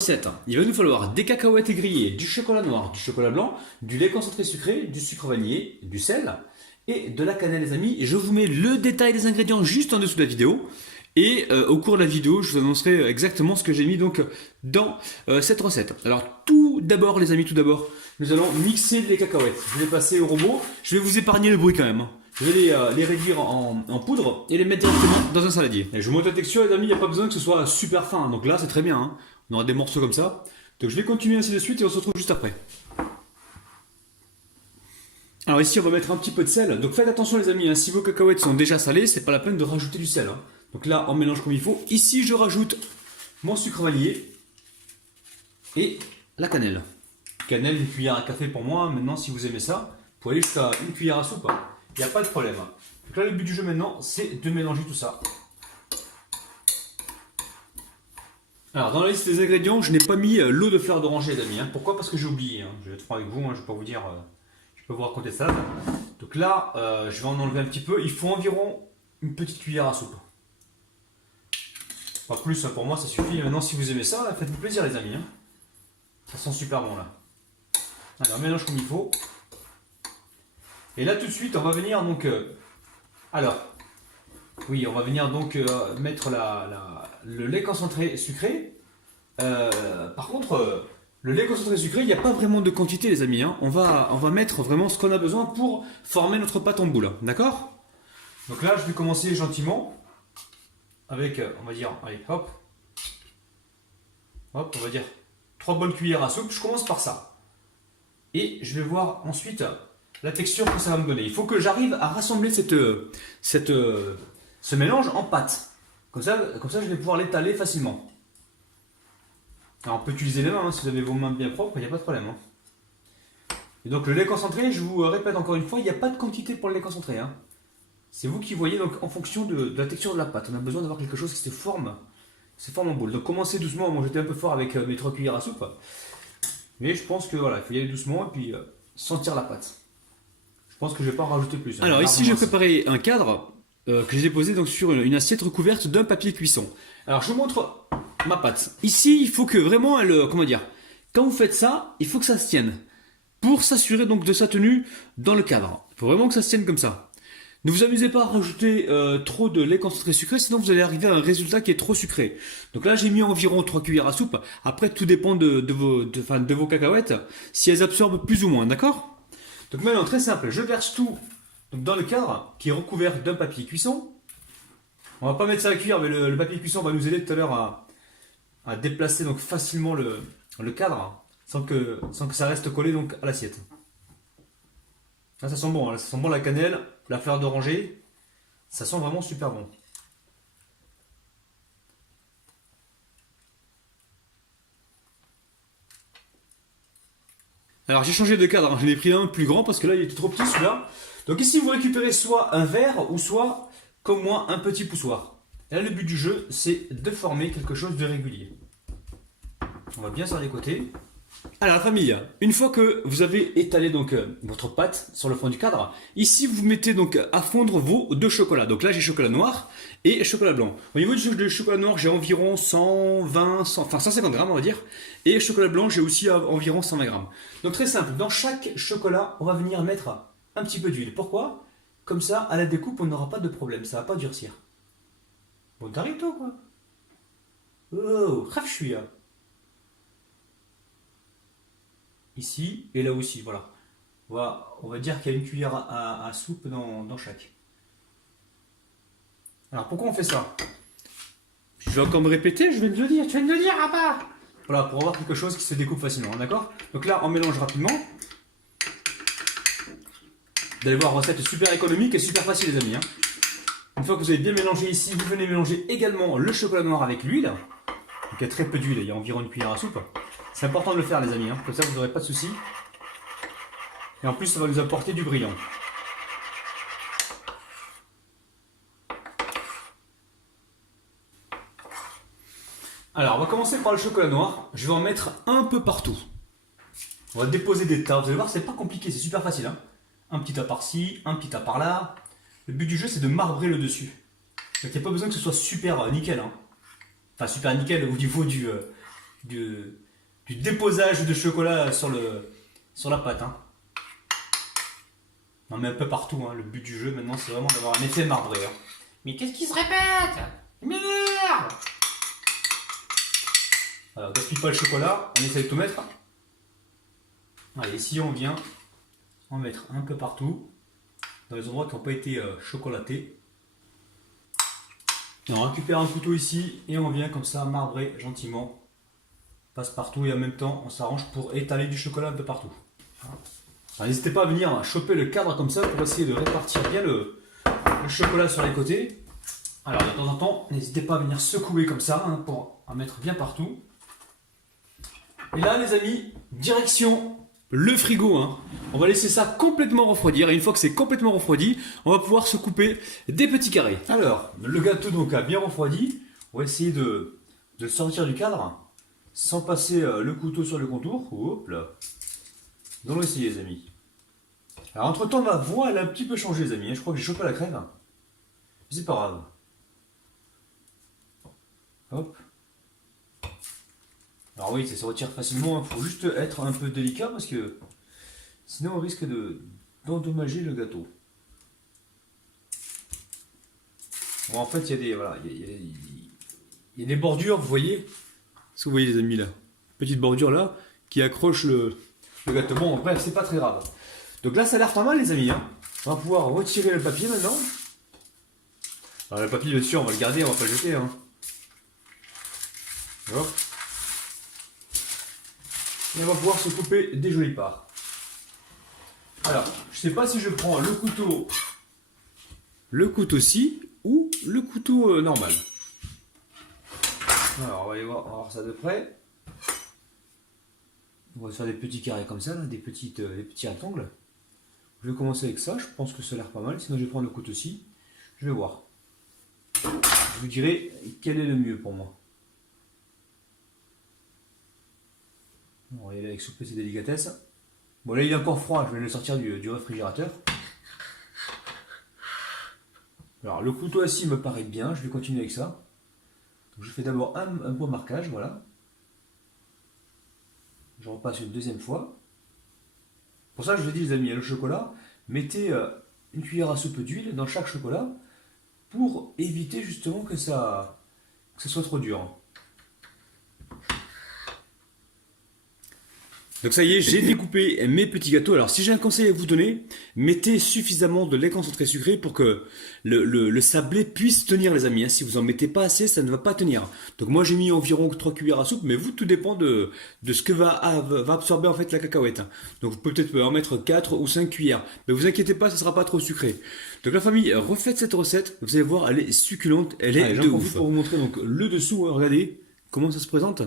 Recette. Il va nous falloir des cacahuètes grillées, du chocolat noir, du chocolat blanc, du lait concentré sucré, du sucre vanillé, du sel et de la cannelle les amis. Et je vous mets le détail des ingrédients juste en dessous de la vidéo. Et au cours de la vidéo, je vous annoncerai exactement ce que j'ai mis donc dans cette recette. Alors tout d'abord les amis, nous allons mixer les cacahuètes. Je vais passer au robot. Je vais vous épargner le bruit quand même. Je vais les réduire en poudre et les mettre directement dans un saladier. Et je vous montre la texture les amis, il n'y a pas besoin que ce soit super fin. Donc là c'est très bien, hein. On aura des morceaux comme ça. Donc je vais continuer ainsi de suite et on se retrouve juste après. Alors ici on va mettre un petit peu de sel. Donc faites attention les amis, hein, si vos cacahuètes sont déjà salées, c'est pas la peine de rajouter du sel, hein. Donc là on mélange comme il faut. Ici je rajoute mon sucre vanillé et la cannelle. Cannelle, une cuillère à café pour moi. Maintenant si vous aimez ça, vous pouvez aller jusqu'à une cuillère à soupe. Il n'y a pas de problème. Donc là le but du jeu maintenant c'est de mélanger tout ça. Alors dans la liste des ingrédients, je n'ai pas mis l'eau de fleur d'oranger les amis, hein. Pourquoi? Parce que j'ai oublié, hein. Je vais être franc avec vous, hein. Je ne vais pas vous dire, je peux vous raconter ça. Donc là, je vais en enlever un petit peu. Il faut environ une petite cuillère à soupe. Pas plus, hein, pour moi ça suffit. Maintenant si vous aimez ça, faites-vous plaisir les amis, hein. Ça sent super bon là. Alors on mélange comme il faut. Et là tout de suite on va venir donc... on va venir donc mettre le lait concentré sucré. Par contre, le lait concentré sucré, il n'y a pas vraiment de quantité les amis, hein. On va mettre vraiment ce qu'on a besoin pour former notre pâte en boule. D'accord? Donc là, je vais commencer gentiment avec, on va dire, allez, hop. Hop, on va dire 3 bonnes cuillères à soupe. Je commence par ça. Et je vais voir ensuite la texture que ça va me donner. Il faut que j'arrive à rassembler ce mélange en pâte. Comme ça, je vais pouvoir l'étaler facilement. Alors on peut utiliser les mains, hein, si vous avez vos mains bien propres, il n'y a pas de problème, hein. Et donc le lait concentré, je vous répète encore une fois, il n'y a pas de quantité pour le lait concentré, hein. C'est vous qui voyez donc en fonction de la texture de la pâte. On a besoin d'avoir quelque chose qui se forme en boule. Donc commencez doucement, moi j'étais un peu fort avec mes 3 cuillères à soupe. Mais je pense que voilà, il faut y aller doucement et puis sentir la pâte. Je pense que je ne vais pas en rajouter plus, hein. Alors ici j'ai préparé un cadre que j'ai posé donc sur une assiette recouverte d'un papier cuisson. Alors je vous montre ma pâte. Ici il faut que vraiment elle, comment dire, quand vous faites ça, il faut que ça se tienne. Pour s'assurer donc de sa tenue dans le cadre. Il faut vraiment que ça se tienne comme ça. Ne vous amusez pas à rajouter trop de lait concentré sucré, sinon vous allez arriver à un résultat qui est trop sucré. Donc là j'ai mis environ 3 cuillères à soupe. Après tout dépend de vos cacahuètes, si elles absorbent plus ou moins, d'accord? Donc maintenant très simple, je verse tout donc, dans le cadre qui est recouvert d'un papier cuisson. On va pas mettre ça à cuire, mais le papier cuisson va nous aider tout à l'heure à déplacer donc facilement le cadre sans que ça reste collé donc à l'assiette. Là ça sent bon, hein. Là, ça sent bon la cannelle, la fleur d'oranger, ça sent vraiment super bon. Alors j'ai changé de cadre, hein. J'en ai pris un plus grand parce que là il était trop petit celui-là. Donc ici vous récupérez soit un verre ou soit, comme moi, un petit poussoir. Et là le but du jeu c'est de former quelque chose de régulier. On va bien sur les côtés. Alors la famille, une fois que vous avez étalé donc votre pâte sur le fond du cadre, ici vous mettez donc à fondre vos 2 chocolats. Donc là j'ai chocolat noir et chocolat blanc. Au niveau du chocolat noir j'ai environ 150 grammes on va dire. Et chocolat blanc j'ai aussi environ 120 grammes. Donc très simple, dans chaque chocolat on va venir mettre un petit peu d'huile. Pourquoi? Comme ça à la découpe on n'aura pas de problème, ça ne va pas durcir. Bon t'arrives toi quoi? Oh, raf je suis là. Ici et là aussi, voilà. On va dire qu'il y a une cuillère à soupe dans chaque. Alors pourquoi on fait ça? Je vais encore me répéter, je vais te le dire, tu viens de le dire, papa. Voilà, pour avoir quelque chose qui se découpe facilement, d'accord? Donc là, on mélange rapidement. Vous allez voir, recette super économique et super facile les amis, hein. Une fois que vous avez bien mélangé ici, vous venez mélanger également le chocolat noir avec l'huile. Donc il y a très peu d'huile, il y a environ une cuillère à soupe. C'est important de le faire les amis, hein. Comme ça vous n'aurez pas de soucis. Et en plus ça va nous apporter du brillant. Alors on va commencer par le chocolat noir. Je vais en mettre un peu partout. On va déposer des tas. Vous allez voir c'est pas compliqué, c'est super facile, hein. Un petit tas par-ci, un petit tas par-là. Le but du jeu c'est de marbrer le dessus. Donc il n'y a pas besoin que ce soit super nickel, hein. Enfin super nickel au niveau du du déposage de chocolat sur la pâte. Hein. Non mais un peu partout, hein. Le but du jeu maintenant c'est vraiment d'avoir un effet marbré. Hein. Mais qu'est-ce qui se répète? Merde! Alors, gaspille pas le chocolat, on essaie de tout mettre. Allez, ici on vient en mettre un peu partout, dans les endroits qui n'ont pas été chocolatés. Et on récupère un couteau ici et on vient comme ça marbrer gentiment. Passe partout et en même temps on s'arrange pour étaler du chocolat un peu partout. Alors, n'hésitez pas à venir choper le cadre comme ça pour essayer de répartir bien le chocolat sur les côtés. Alors de temps en temps, n'hésitez pas à venir secouer comme ça hein, pour en mettre bien partout. Et là les amis, direction le frigo. Hein. On va laisser ça complètement refroidir et une fois que c'est complètement refroidi, on va pouvoir se couper des petits carrés. Alors, le gâteau donc a bien refroidi. On va essayer de le sortir du cadre sans passer le couteau sur le contour. Hop là. Nous allons essayer les amis. Alors entre temps ma voix elle a un petit peu changé les amis. Je crois que j'ai chopé la crème. Mais c'est pas grave. Hop. Alors oui, ça se retire facilement, il faut juste être un peu délicat parce que sinon on risque d'endommager le gâteau. Bon en fait il y a des voilà, il y a des bordures, vous voyez? Est-ce que vous voyez les amis là? Petite bordure là qui accroche le gâteau. Bon bref, c'est pas très grave. Donc là ça a l'air pas mal les amis. Hein. On va pouvoir retirer le papier maintenant. Alors le papier bien sûr on va le garder, on va pas le jeter. Hein. Hop. Et on va pouvoir se couper des jolies parts. Alors, je sais pas si je prends le couteau-ci ou le couteau normal. Alors, on va voir ça de près. On va se faire des petits carrés comme ça, là, des petits rectangles. Je vais commencer avec ça, je pense que ça a l'air pas mal. Sinon, je vais prendre le couteau-ci. Je vais voir. Je vous dirai quel est le mieux pour moi. On va y aller avec souplesse et délicatesse. Bon là il est encore froid, je vais le sortir du réfrigérateur. Alors le couteau assis me paraît bien, je vais continuer avec ça. Donc, je fais d'abord un bon marquage, voilà. Je repasse une deuxième fois. Pour ça je vous ai dit les amis, le chocolat, mettez une cuillère à soupe d'huile dans chaque chocolat pour éviter justement que ça soit trop dur. Donc ça y est, j'ai découpé mes petits gâteaux. Alors si j'ai un conseil à vous donner, mettez suffisamment de lait concentré sucré pour que le sablé puisse tenir les amis. Si vous en mettez pas assez, ça ne va pas tenir. Donc moi j'ai mis environ 3 cuillères à soupe, mais vous tout dépend de ce que va absorber en fait la cacahuète. Donc vous pouvez peut-être en mettre 4 ou 5 cuillères. Mais vous inquiétez pas, ça ne sera pas trop sucré. Donc la famille, refaites cette recette, vous allez voir, elle est succulente, elle est de ouf. Pour vous montrer donc le dessous, regardez comment ça se présente.